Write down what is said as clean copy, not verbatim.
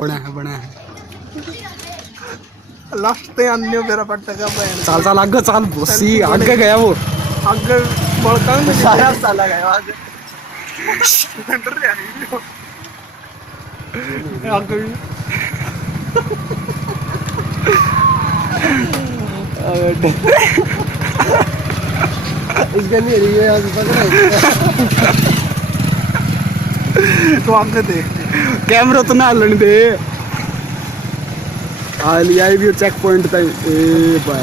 बना है लास्ट ते आने मेरा पट्टा का बहन चल चल आगे चल सी आगे गया वो अगर बड़का सारा साला गया आगे अंदर ले आई आगे इसका नहीं रही है पकड़ तो आगे दे कैमरा तो ना हलन दे आ लिया भी चेक पॉइंट तक ए भाई